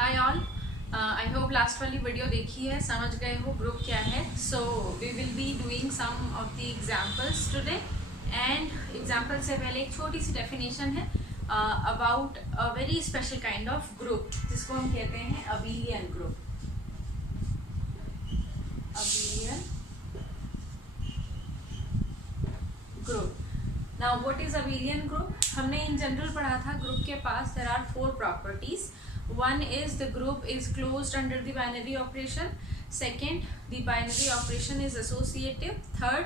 Hi all, I hope last वाली video देखी है, समझ गए हो ग्रुप क्या है. So we will be doing some of the examples today. And example से पहले एक छोटी सी डेफिनेशन है about a very special kind of group जिसको हम कहते हैं abelian group. Abelian group. Now what is abelian group? हमने in general पढ़ा था ग्रुप के पास there are four properties. One is the group is closed under the binary operation. Second, the binary operation is associative. Third,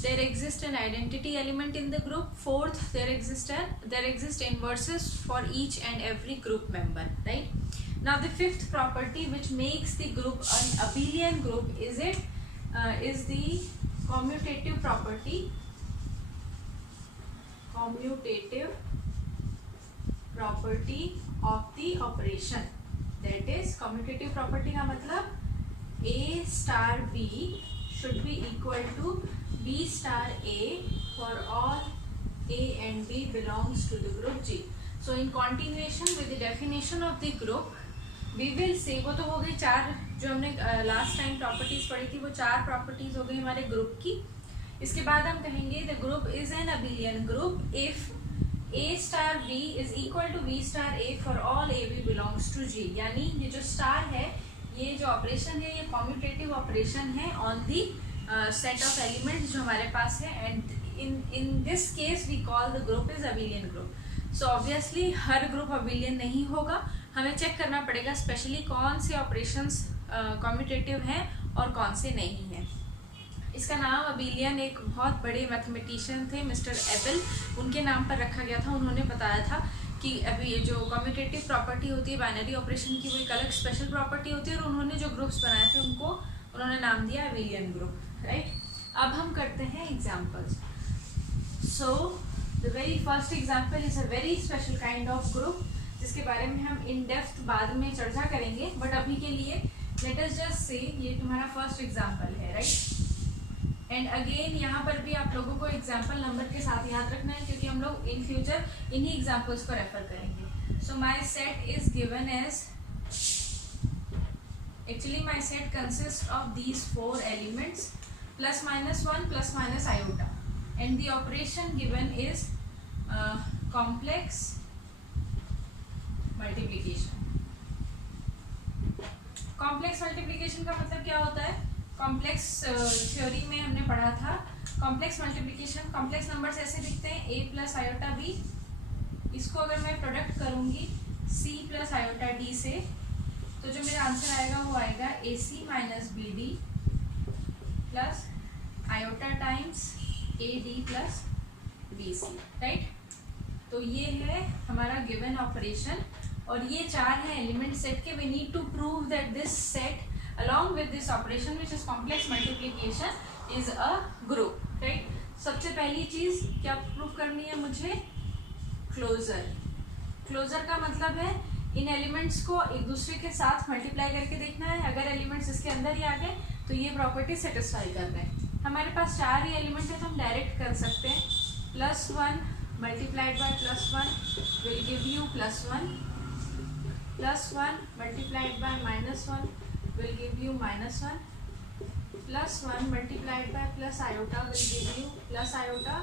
there exists an identity element in the group. Fourth, there exist inverses for each and every group member. Right? Now the fifth property which makes the group an abelian group is the commutative property. Commutative property of the operation. That is, commutative property का मतलब A star B should be equal to B star A for all A and B belongs to the group G. So in continuation with the definition of the group, we will say, वो तो हो गई चार जो हमने last time properties पढ़ी थी, वो चार प्रॉपर्टीज हो गई हमारे ग्रुप की. इसके बाद हम कहेंगे the group is an abelian group if A star B is equal to B star A for all A B belongs to G. यानी ये जो स्टार है, ये जो ऑपरेशन है, ये कॉम्यूटेटिव ऑपरेशन है on the set of elements जो हमारे पास है. And in this case we call the group is abelian group. So obviously हर ग्रुप अबेलियन नहीं होगा, हमें चेक करना पड़ेगा स्पेशली कौन से ऑपरेशंस कॉम्यूटेटिव हैं और कौन से नहीं हैं. इसका नाम अबेलियन एक बहुत बड़े मैथमेटिशियन थे मिस्टर एबल, उनके नाम पर रखा गया था. उन्होंने बताया था कि अभी ये जो कम्यूटेटिव प्रॉपर्टी होती है बाइनरी ऑपरेशन की, वो एक अलग स्पेशल प्रॉपर्टी होती है और उन्होंने जो ग्रुप्स बनाए थे उनको उन्होंने नाम दिया अबेलियन ग्रुप. राइट, अब हम करते हैं examples. So the very first example is a very special kind of group जिसके बारे में हम इन डेप्थ बाद में चर्चा करेंगे. बट अभी के लिए लेट अस जस्ट से ये तुम्हारा फर्स्ट एग्जाम्पल है. राइट, एंड अगेन यहाँ पर भी आप लोगों को एग्जाम्पल नंबर के साथ याद रखना है क्योंकि हम लोग इन फ्यूचर इन्हीं एग्जाम्पल्स को रेफर करेंगे. So my set is given as, actually my set consist of these four elements plus minus one plus minus iota and the operation given is complex multiplication. Complex multiplication का मतलब क्या होता है? Complex theory में हमने पढ़ा था complex multiplication. Complex numbers ऐसे दिखते हैं a प्लस आयोटा b. इसको अगर मैं प्रोडक्ट करूंगी c प्लस आयोटा d से, तो जो मेरा आंसर आएगा वो आएगा ac minus B D plus iota times a d plus B C. Right, तो ये है हमारा गिवन ऑपरेशन और ये चार है एलिमेंट सेट के. We need to prove that this set along with this operation which is complex multiplication is a group. Right, सबसे पहली चीज क्या प्रूव करनी है मुझे? क्लोजर. क्लोजर का मतलब है इन एलिमेंट्स को एक दूसरे के साथ मल्टीप्लाई करके देखना है. अगर एलिमेंट्स इसके अंदर ही आ गए तो ये प्रॉपर्टी सेटिस्फाई कर रहे हैं. हमारे पास चार ही एलिमेंट है तो हम डायरेक्ट कर सकते हैं. Plus one multiplied by plus one will give you plus one. Plus one multiplied by minus one will give you minus 1. Plus 1 multiplied by plus iota will give you plus iota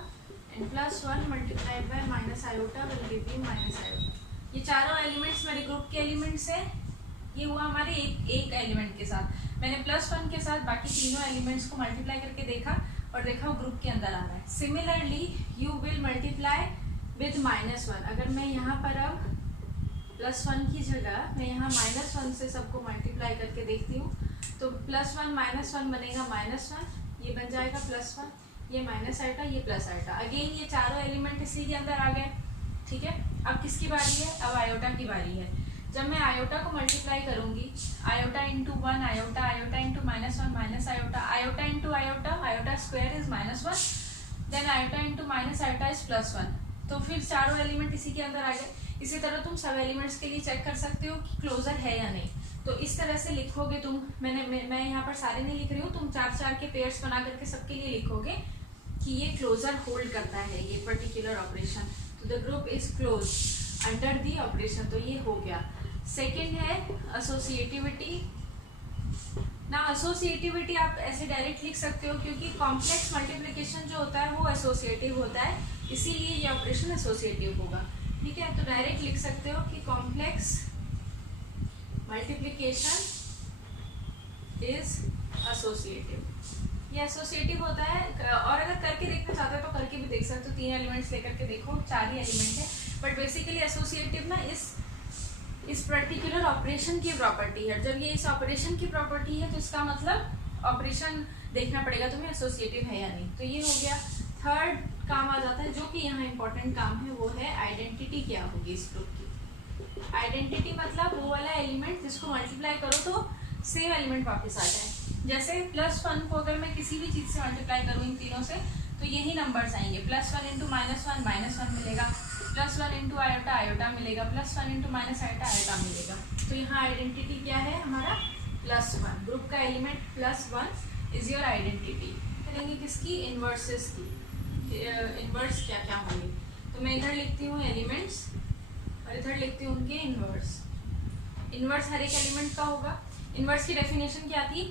and plus 1 multiplied by minus iota will give you minus iota. ये चारों elements मेरे group के elements हैं. ये हुआ हमारे एक element के साथ. मैंने प्लस वन के साथ बाकी तीनों एलिमेंट्स को मल्टीप्लाई करके देखा और देखा वो ग्रुप के अंदर आ रहा है. Similarly you will multiply with minus one. अगर मैं यहाँ पर अब प्लस वन की जगह मैं यहाँ माइनस वन से सबको मल्टीप्लाई करके देखती हूँ तो प्लस वन माइनस वन बनेगा माइनस वन, ये बन जाएगा प्लस वन, ये माइनस आयोटा, ये प्लस आयोटा. अगेन ये चारों एलिमेंट इसी के अंदर आ गए. ठीक है, अब किसकी बारी है? अब आयोटा की बारी है. जब मैं आयोटा को मल्टीप्लाई करूंगी, iota into one iota, iota into minus one minus iota, iota into iota, iota square is minus one, then iota into minus iota is plus one. तो फिर चारों एलिमेंट इसी के अंदर आ गए. इसी तरह तुम सब एलिमेंट्स के लिए चेक कर सकते हो कि क्लोजर है या नहीं. तो इस तरह से लिखोगे तुम. मैं यहाँ पर सारे नहीं लिख रही हूँ, तुम चार चार के पेयर्स बना करके सबके लिए लिखोगे कि ये क्लोजर होल्ड करता है ये पर्टिकुलर ऑपरेशन. तो the group is close under the operation. तो ये हो गया. सेकेंड है एसोसिएटिविटी। ना एसोसिएटिविटी आप ऐसे डायरेक्ट लिख सकते हो क्योंकि कॉम्प्लेक्स मल्टीप्लिकेशन जो होता है वो एसोसिएटिव होता है, इसीलिए ये ऑपरेशन एसोसिएटिव होगा। ठीक है, तो डायरेक्ट लिख सकते हो कि कॉम्प्लेक्स मल्टीप्लिकेशन इज एसोसिएटिव। ये एसोसिएटिव होता है। और अगर करके देखना चाहते हो तो करके भी देख सकते हो, 3 एलिमेंट्स लेकर के देखो, 4 ही एलिमेंट है, बट बेसिकली एसोसिएटिव ना इस पर्टिकुलर ऑपरेशन की प्रॉपर्टी है। जब ये इस ऑपरेशन की प्रॉपर्टी है तो इसका मतलब ऑपरेशन देखना पड़ेगा तुम्हें एसोसिएटिव है या नहीं। तो ये हो गया। थर्ड काम आ जाता है जो कि यहाँ इंपॉर्टेंट काम है, वो है आइडेंटिटी क्या होगी इस ग्रुप की। आइडेंटिटी मतलब वो वाला एलिमेंट जिसको मल्टीप्लाई करो तो सेम एलिमेंट वापस आ जाए। जैसे +1 को अगर मैं किसी भी चीज़ से मल्टीप्लाई करूँ इन तीनों से तो यही नंबर्स आएंगे। +1 × -1 -1 मिलेगा, +1 × आयोटा आयोटा मिलेगा, +1 × आयोटा आयोटा मिलेगा। तो यहाँ आइडेंटिटी क्या है हमारा +1। ग्रुप का एलिमेंट +1 इज योर आइडेंटिटी। करेंगे किसकी? इन्वर्सेस की। इन्वर्स क्या क्या होंगे, तो मैं इधर लिखती हूँ एलिमेंट्स और इधर लिखती हूँ उनके इन्वर्स। इन्वर्स हर एक एलिमेंट का होगा। इन्वर्स की डेफिनेशन क्या थी?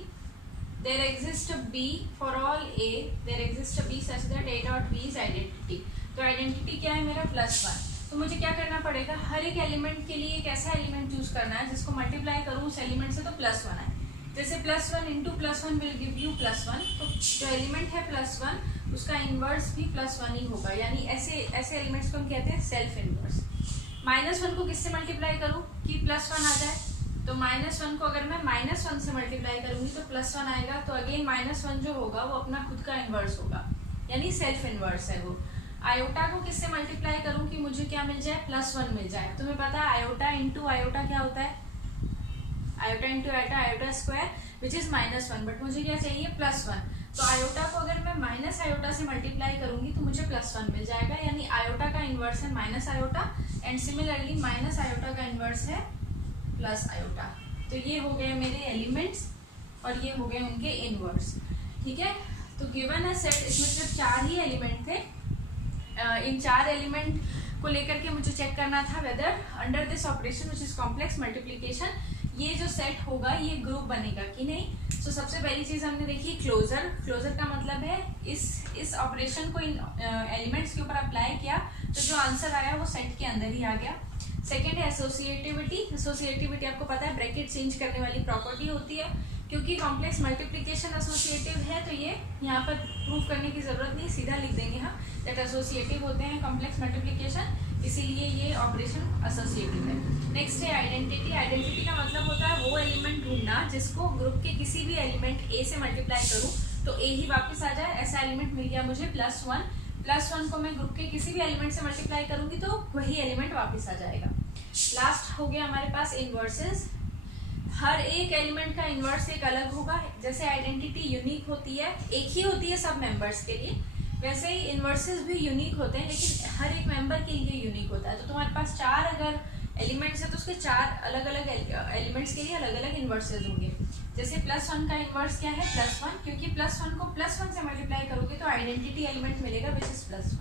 There exist B for all A, there exist B such that A.B is identity. तो आइडेंटिटी क्या है मेरा +1। तो मुझे क्या करना पड़ेगा, हर एक एलिमेंट के लिए एक ऐसा एलिमेंट चूज करना है जिसको मल्टीप्लाई करूँ उस एलिमेंट से तो +1 आए। जैसे +1 × +1 विल गिव यू +1। तो जो एलिमेंट है +1 उसका इन्वर्स भी +1 ही होगा, यानी ऐसे एलिमेंट्स को हम कहते हैं सेल्फ इन्वर्स। -1 को किससे मल्टीप्लाई करूँ कि +1 आ जाए? तो -1 को अगर मैं -1 से मल्टीप्लाई करूंगी तो +1 आएगा। तो अगेन -1 जो होगा वो अपना खुद का इन्वर्स होगा, यानी सेल्फ इन्वर्स है वो। आयोटा को किससे मल्टीप्लाई करूं कि मुझे क्या मिल जाए? +1 मिल जाए। तुम्हें पता है आयोटा इंटू आयोटा क्या होता है? Iota into iota iota square which is -1, but मुझे क्या चाहिए? +1। तो आयोटा को अगर मैं माइनस आयोटा से मल्टीप्लाई करूंगी तो मुझे +1 मिल जाएगा, यानी आयोटा का इन्वर्स है -आयोटा एंड सिमिलरली -आयोटा का इन्वर्स है +आयोटा। तो ये हो गए मेरे एलिमेंट्स और ये हो गए उनके इनवर्स। ठीक है, तो गिवन अ सेट, इसमें सिर्फ 4 ही एलिमेंट थे। इन 4 एलिमेंट को लेकर के मुझे चेक करना था whether under this operation which is complex multiplication ये जो सेट होगा ये ग्रुप बनेगा कि नहीं। तो सबसे पहली चीज हमने देखी क्लोजर। क्लोजर का मतलब है इस ऑपरेशन को इन एलिमेंट्स के ऊपर अप्लाई किया तो जो आंसर आया वो सेट के अंदर ही आ गया। सेकेंड है एसोसिएटिविटी। एसोसिएटिविटी आपको पता है ब्रैकेट चेंज करने वाली प्रॉपर्टी होती है, क्योंकि कॉम्प्लेक्स मल्टीप्लिकेशन एसोसिएटिव है तो ये यहाँ पर प्रूव करने की जरूरत नहीं, सीधा लिख देंगे हम दैट एसोसिएटिव होते हैं कॉम्प्लेक्स मल्टीप्लिकेशन, इसीलिए ये ऑपरेशन एसोसिएटिव है। नेक्स्ट है आइडेंटिटी। आइडेंटिटी का मतलब होता है वो एलिमेंट ढूंढना जिसको ग्रुप के किसी भी एलिमेंट ए से मल्टीप्लाई करूँ तो ए ही वापस आ जाए। ऐसा एलिमेंट मिल गया मुझे +1। +1 को मैं ग्रुप के किसी भी एलिमेंट से मल्टीप्लाई करूंगी तो वही एलिमेंट वापस आ जाएगा। लास्ट हो गया हमारे पास इन्वर्सेस। हर एक एलिमेंट का इन्वर्स एक अलग होगा। जैसे आइडेंटिटी यूनिक होती है, एक ही होती है सब मेंबर्स के लिए, वैसे ही इन्वर्सेस भी यूनिक होते हैं लेकिन हर एक मेंबर के लिए यूनिक होता है। तो तुम्हारे पास 4 अगर एलिमेंट्स है तो उसके 4 अलग अलग एलिमेंट्स के लिए अलग अलग इन्वर्सेस होंगे। जैसे +1 का इन्वर्स क्या है? +1, क्योंकि +1 को +1 से मल्टीप्लाई करोगे तो आइडेंटिटी एलिमेंट मिलेगा विच इज +1।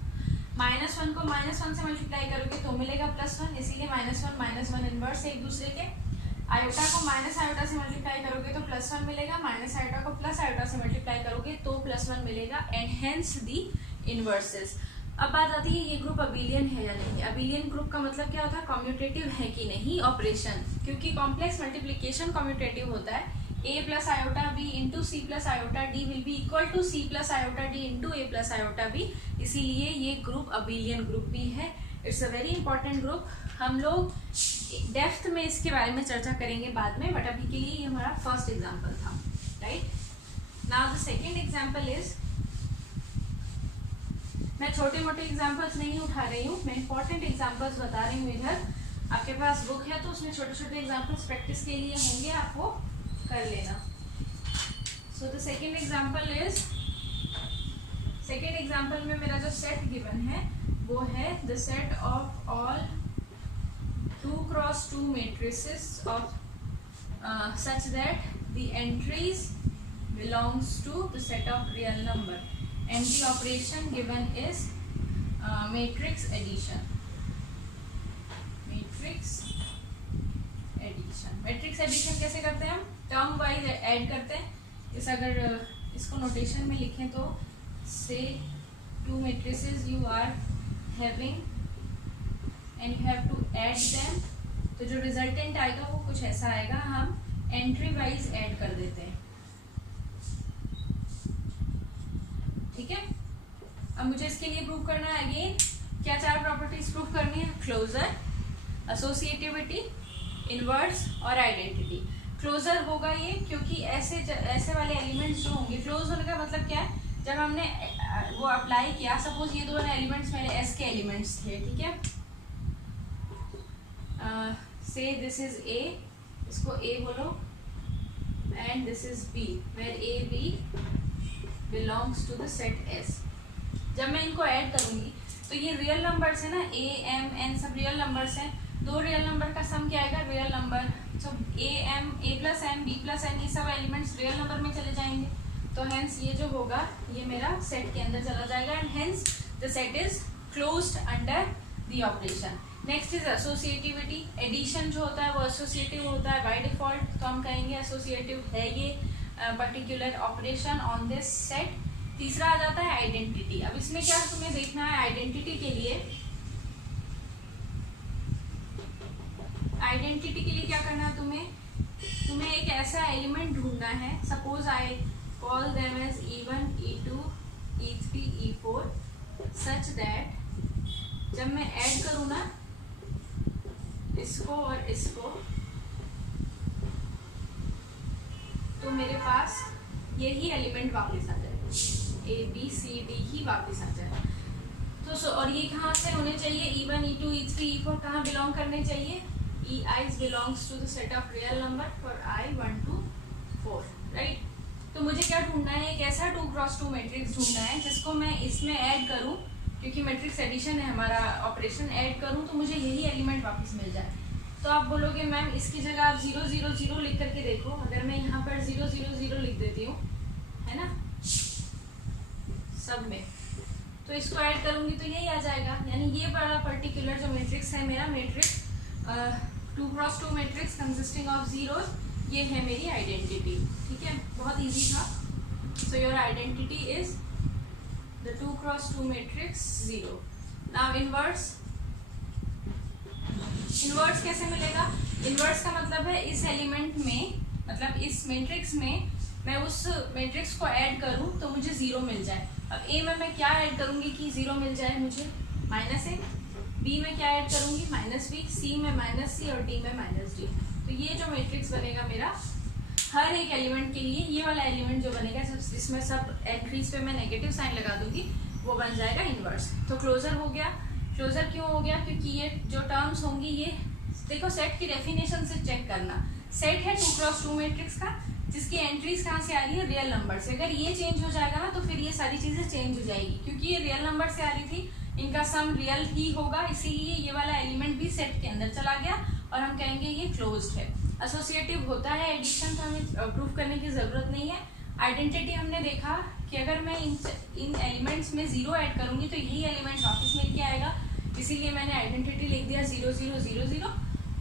-1 को -1 से मल्टीप्लाई करोगे तो मिलेगा +1, इसीलिए -1 इन्वर्स है एक दूसरे के। आयोटा को -आयोटा से मल्टीप्लाई करोगे तो +1 मिलेगा, -आयोटा को +आयोटा से मल्टीप्लाई करोगे तो +1 मिलेगा एंड हेंस दी इन्वर्सेस। अब बात आती है ये ग्रुप अबिलियन है या नहीं। अबिलियन ग्रुप का मतलब क्या होता है? कम्यूटेटिव है कि नहीं ऑपरेशन, क्योंकि कॉम्प्लेक्स मल्टीप्लिकेशन कम्यूटेटिव होता है। a + iota b × c + iota d will be equal to c + iota d × a + iota b, इसीलिए ये ग्रुप अबिलियन ग्रुप भी है। It's a very important group. हम लोग डेप्थ में इसके बारे में चर्चा करेंगे बाद में, बट अभी के लिए ये हमारा फर्स्ट एग्जाम्पल था, right. Now the second example is, मैं छोटे मोटे एग्जाम्पल्स नहीं उठा रही हूँ, मैं इंपॉर्टेंट एग्जाम्पल्स बता रही हूँ। इधर आपके पास बुक है तो उसमें छोटे छोटे एग्जाम्पल्स प्रैक्टिस के लिए होंगे, आप वो कर लेना। So the second example is, second example में मेरा जो सेट गिवन है वो है the set of all 2x2 matrices of such that the entries belongs to the set of real number and the operation given is matrix addition. Matrix addition. Addition. Matrix addition कैसे करते हैं हम? Term wise add करते हैं। इस अगर इसको notation में लिखें तो से two matrices you are having and you have to add them, तो जो रिजल्टेंट आएगा वो कुछ ऐसा आएगा। हम एंट्री वाइज ऐड कर देते हैं, ठीक है। अब मुझे इसके लिए प्रूव करना है अगेन क्या 4 प्रॉपर्टीज प्रूव करनी है? क्लोजर, एसोसिएटिविटी, इनवर्स और आइडेंटिटी। क्लोजर होगा ये क्योंकि ऐसे वाले एलिमेंट्स जो होंगे, क्लोज होने का मतलब क्या है? जब हमने वो अप्लाई किया, सपोज ये दोनों एलिमेंट्स मेरे एस के एलिमेंट्स थे, ठीक है। से दिस इज ए, इसको ए बोलो, and this is B, where A B belongs to the set S. जब मैं इनको ऐड करूंगी तो ये रियल नंबर्स है ना, ए एम एन सब रियल नंबर्स हैं। दो रियल नंबर का सम क्या आएगा? Real number. तो A M, A plus M, B plus N, ये सब एलिमेंट्स रियल नंबर में चले जाएंगे। तो हेंस ये जो होगा ये मेरा सेट के अंदर चला जाएगा, and hence the set is closed under the operation. Next is associativity. Addition जो होता है वो एसोसिएटिव होता है बाय डिफॉल्ट, तो हम कहेंगे एसोसिएटिव है ये particular operation on this set. तीसरा आ जाता है आइडेंटिटी। अब इसमें क्या तुम्हें देखना है? आइडेंटिटी के लिए क्या करना है तुम्हें एक ऐसा एलिमेंट ढूंढना है। Suppose I call them as E1, E2, E3, E4 such that जब मैं ऐड करूँ ना इसको और इसको, तो मेरे पास यही एलिमेंट वापस आ जाएगा, ए बी सी डी ही वापस आ जाएगा। तो और ये कहाँ से होने चाहिए? E1, E2, E3, E4 कहाँ बिलोंग करने चाहिए? E I belongs to the set of real number for I 1 to 4, right. तो मुझे क्या ढूंढना है? एक ऐसा 2x2 मैट्रिक्स ढूंढना है जिसको मैं इसमें ऐड करूं, क्योंकि मैट्रिक्स एडिशन है हमारा ऑपरेशन, ऐड करूं तो मुझे यही एलिमेंट वापस मिल जाए। तो आप बोलोगे मैम इसकी जगह आप 0 0 0 लिख करके देखो। अगर मैं यहाँ पर 0 0 0 लिख देती हूँ, है ना, सब में, तो इसको ऐड करूंगी तो यही आ जाएगा। यानी ये बड़ा पर्टिकुलर जो मैट्रिक्स है मेरा, matrix 2x2 matrix consisting of zeros, ये है मेरी आइडेंटिटी, ठीक है। बहुत इजी था। So your identity is the 2x2 matrix 0। Now inverse कैसे मिलेगा? इनवर्स का मतलब है इस एलिमेंट में, मतलब इस मैट्रिक्स में मैं उस मैट्रिक्स को ऐड करूं तो मुझे 0 मिल जाए। अब ए में मैं क्या ऐड करूंगी कि 0 मिल जाए मुझे? -a। बी में क्या ऐड करूंगी? -b। सी में -c और डी में -d। तो ये जो मैट्रिक्स बनेगा मेरा, हर एक एलिमेंट के लिए ये वाला एलिमेंट जो बनेगा जिसमें सब एंट्रीज पे मैं नेगेटिव साइन लगा दूंगी, वो बन जाएगा इनवर्स। तो क्लोजर हो गया। क्लोजर क्यों हो गया? क्योंकि ये जो टर्म्स होंगी, ये देखो सेट की डेफिनेशन से चेक करना। सेट है 2x2 मैट्रिक्स का जिसकी एंट्रीज कहाँ से आ रही है? रियल नंबर से। अगर ये चेंज हो जाएगा ना तो फिर ये सारी चीजें चेंज हो जाएगी, क्योंकि ये रियल नंबर से आ रही थी, इनका सम रियल ही होगा, इसीलिए ये वाला एलिमेंट भी सेट के अंदर चला गया और हम कहेंगे ये क्लोज्ड है। एसोसिएटिव होता है एडिशन, तो हमें प्रूफ करने की जरूरत नहीं है। आइडेंटिटी हमने देखा कि अगर मैं इन एलिमेंट्स में 0 ऐड करूंगी तो यही एलिमेंट वापस मिल के आएगा, इसीलिए मैंने आइडेंटिटी लिख दिया 0 0 0 0।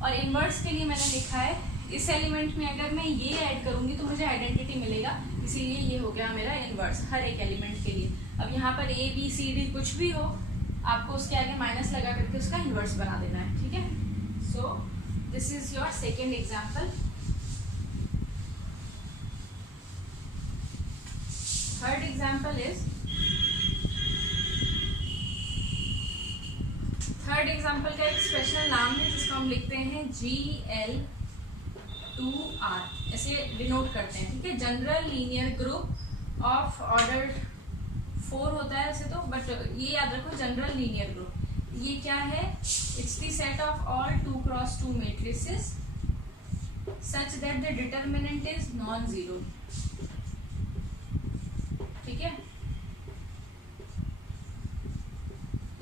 और इनवर्स के लिए मैंने लिखा है इस एलिमेंट में अगर मैं ये ऐड करूंगी तो मुझे आइडेंटिटी मिलेगा, इसीलिए ये हो गया मेरा इनवर्स हर एक एलिमेंट के लिए। अब यहाँ पर A B C D कुछ भी हो, आपको उसके आगे माइनस लगा करके उसका इनवर्स बना देना है, ठीक है। So this is your second example. Third example is, third example का एक स्पेशल नाम है जिसको हम लिखते हैं GL2R, ऐसे डिनोट करते हैं, ठीक है। General linear group of order 4 होता है वैसे तो, बट ये याद रखो जनरल लीनियर ग्रुप। ये क्या है? It's the set of all 2x2 matrices such that the determinant is non zero, ठीक है।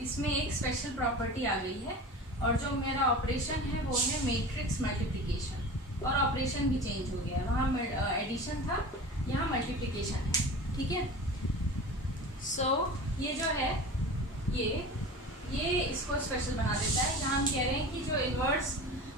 इसमें एक स्पेशल प्रॉपर्टी आ गई है, और जो मेरा ऑपरेशन है वो है मैट्रिक्स मल्टीप्लिकेशन, और ऑपरेशन भी चेंज हो गया है। वहाँ एडिशन था, यहाँ मल्टीप्लिकेशन है, ठीक है। सो ये जो है ये इसको स्पेशल बना देता है। यहाँ हम कह रहे हैं कि जो इनवर्स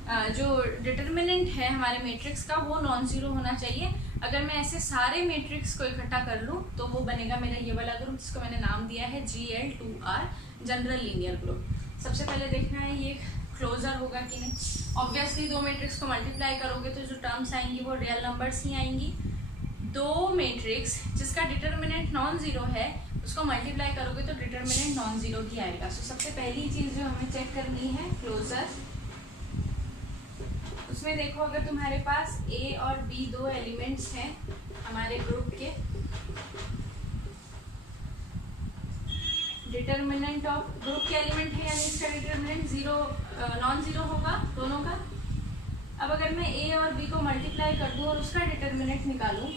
जो डिटर्मिनेंट है हमारे मैट्रिक्स का वो नॉन जीरो होना चाहिए। अगर मैं ऐसे सारे मैट्रिक्स को इकट्ठा कर लूँ तो वो बनेगा मेरा ये वाला ग्रुप, जिसको मैंने नाम दिया है GL2R, जनरल लीनियर ग्रुप। सबसे पहले देखना है ये क्लोजर होगा कि नहीं। ऑब्वियसली दो मैट्रिक्स को मल्टीप्लाई करोगे तो जो टर्म्स आएंगी वो रियल नंबर्स ही आएंगी। दो मैट्रिक्स जिसका डिटर्मिनेंट नॉन जीरो है उसको मल्टीप्लाई करोगे तो डिटर्मिनेंट नॉन जीरो ही आएगा। सो सबसे पहली चीज़ जो हमें चेक करनी है क्लोजर, उसमें देखो अगर तुम्हारे पास A और B दो एलिमेंट्स हैं हमारे ग्रुप के, डिटर्मिनेंट ऑफ ग्रुप के एलिमेंट है यानी इसका डिटर्मिनेंट जीरो नॉन जीरो होगा दोनों का। अब अगर मैं A और B को मल्टीप्लाई कर दूं और उसका डिटर्मिनेंट निकालूं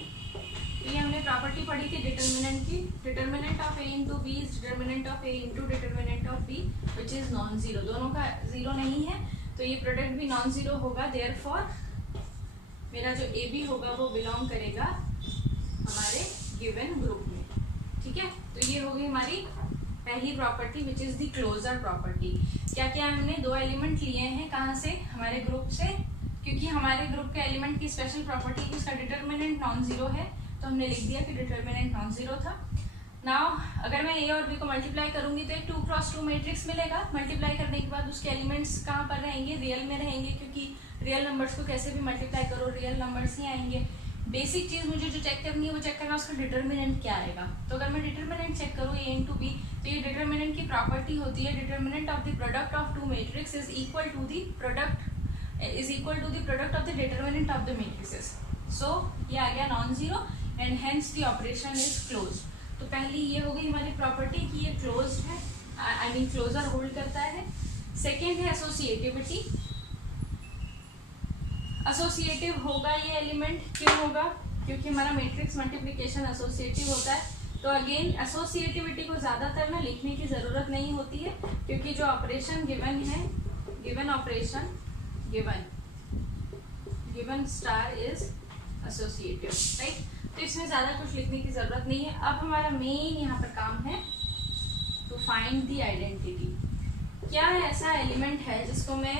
तो ये हमने प्रॉपर्टी पढ़ी थी डिटर्मिनेंट की, determinant of A into B is determinant of A into determinant of B which is non zero. दोनों का जीरो नहीं है तो ये प्रोडक्ट भी नॉन जीरो होगा। देयरफॉर मेरा जो AB होगा वो बिलोंग करेगा हमारे गिवन ग्रुप में। ठीक है, तो ये होगी हमारी पहली property which is the closure property. क्या क्या हमने दो एलिमेंट लिए हैं कहाँ से, हमारे ग्रुप से, क्योंकि हमारे ग्रुप के एलिमेंट की स्पेशल प्रॉपर्टी की उसका डिटर्मिनेंट नॉन जीरो है तो हमने लिख दिया कि डिटर्मिनेंट नॉन जीरो था। नाउ अगर मैं A और B को मल्टीप्लाई करूंगी तो एक 2x2 मैट्रिक्स मिलेगा। मल्टीप्लाई करने के बाद उसके एलिमेंट्स कहाँ पर रहेंगे, रियल में रहेंगे, क्योंकि रियल नंबर्स को कैसे भी मल्टीप्लाई करो रियल नंबर्स ही आएंगे। बेसिक चीज़ मुझे जो चेक करनी है वो चेक करना उसका डिटर्मिनेंट क्या आएगा। तो अगर मैं डिटर्मिनेंट चेक करूँ A इंटू बी तो ये डिटर्मिनेंट की प्रॉपर्टी होती है determinant of the product of two matrix is equal to the product of the determinant of the matrices. So ये आ गया non zero and hence the operation is close. तो पहली ये हो गई हमारी प्रॉपर्टी कि ये क्लोज है, आई मीन क्लोजर होल्ड करता है। सेकेंड है एसोसिएटिविटी। एसोसिएटिव होगा ये एलिमेंट, क्यों होगा, क्योंकि हमारा मैट्रिक्स मल्टीप्लिकेशन एसोसिएटिव होता है। तो अगेन एसोसिएटिविटी को ज़्यादातर ना लिखने की ज़रूरत नहीं होती है, क्योंकि जो ऑपरेशन गिवन है, given operation given star is associative, right. तो इसमें ज़्यादा कुछ लिखने की ज़रूरत नहीं है। अब हमारा मेन यहाँ पर काम है टू फाइंड द आइडेंटिटी। क्या ऐसा एलिमेंट है जिसको मैं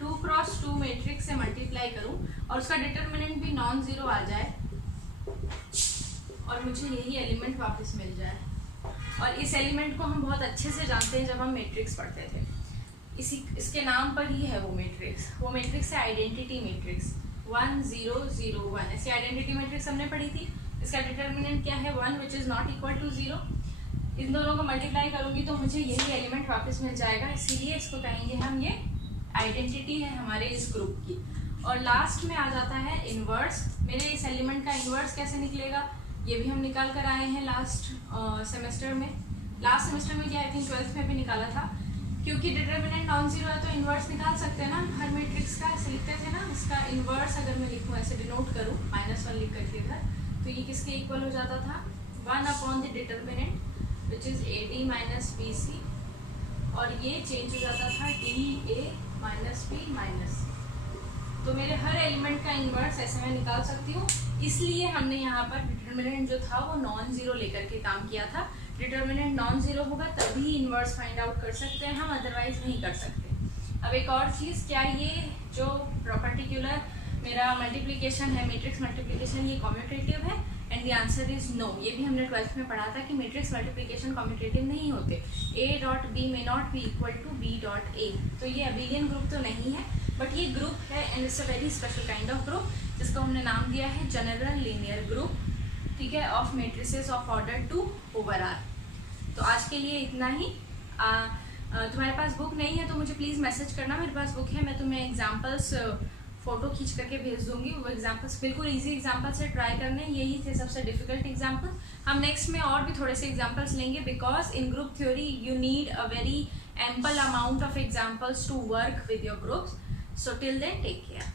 2x2 मैट्रिक्स से मल्टीप्लाई करूं और उसका डिटर्मिनेंट भी नॉन जीरो आ जाए और मुझे यही एलिमेंट वापस मिल जाए। और इस एलिमेंट को हम बहुत अच्छे से जानते हैं जब हम मैट्रिक्स पढ़ते थे, इसके नाम पर ही है वो मैट्रिक्स है आइडेंटिटी मैट्रिक्स 1 0 0 1। ऐसी आइडेंटिटी मैट्रिक्स हमने पढ़ी थी। इसका डिटर्मिनेंट क्या है 1 which is not equal to 0। इन दोनों को मल्टीप्लाई करूंगी तो मुझे यही एलिमेंट वापस मिल जाएगा, इसीलिए इसको कहेंगे हम ये आइडेंटिटी है हमारे इस ग्रुप की। और लास्ट में आ जाता है इन्वर्स। मेरे इस एलिमेंट का इन्वर्स कैसे निकलेगा ये भी हम निकाल कर आए हैं लास्ट सेमेस्टर में क्या आई थिंक 12th में भी निकाला था। क्योंकि डिटर्मिनेंट नॉन जीरो है तो इन्वर्स निकाल सकते हैं ना हर मैट्रिक्स का, ऐसे लिखते थे ना। इसका इन्वर्स अगर मैं लिखूँ ऐसे डिनोट करूँ -1 लिख करके इधर, तो ये किसके इक्वल हो जाता था 1 upon the determinant which is AD minus BC, और ये चेंज हो जाता था DA माइनस B माइनस। तो मेरे हर एलिमेंट का इन्वर्स ऐसे मैं निकाल सकती हूँ, इसलिए हमने यहाँ पर डिटर्मिनेंट जो था वो नॉन जीरो लेकर के काम किया था। डिटर्मिनेंट नॉन जीरो होगा तभी इन्वर्स फाइंड आउट कर सकते हैं हम, अदरवाइज नहीं कर सकते। अब एक और चीज़, क्या ये जो पर्टिकुलर मेरा मल्टीप्लिकेशन है मैट्रिक्स मल्टीप्लिकेशन ये कम्यूटेटिव है? And the answer is no. ये भी हमने 12th में पढ़ा था कि मैट्रिक्स मल्टीप्लिकेशन कम्यूटेटिव नहीं होते। A dot B may not be equal to B dot A। तो ये अबेलियन ग्रुप तो नहीं है, बट ये ग्रुप है and it's a very special kind of group जिसको हमने नाम दिया है जनरल लीनियर ग्रुप, ठीक है, of matrices of order 2 over R। तो आज के लिए इतना ही। तुम्हारे पास बुक नहीं है तो मुझे प्लीज़ मैसेज करना, मेरे पास बुक है, मैं तुम्हें एग्जाम्पल्स फ़ोटो खींच करके भेज दूंगी। वो एग्जाम्पल्स बिल्कुल इजी एग्जाम्पल्स से ट्राई करने, यही थे सबसे डिफिकल्ट एग्जाम्पल। हम नेक्स्ट में और भी थोड़े से एग्जाम्पल्स लेंगे, because in group theory you need a very ample amount of examples to work with your groups. So till then, take care.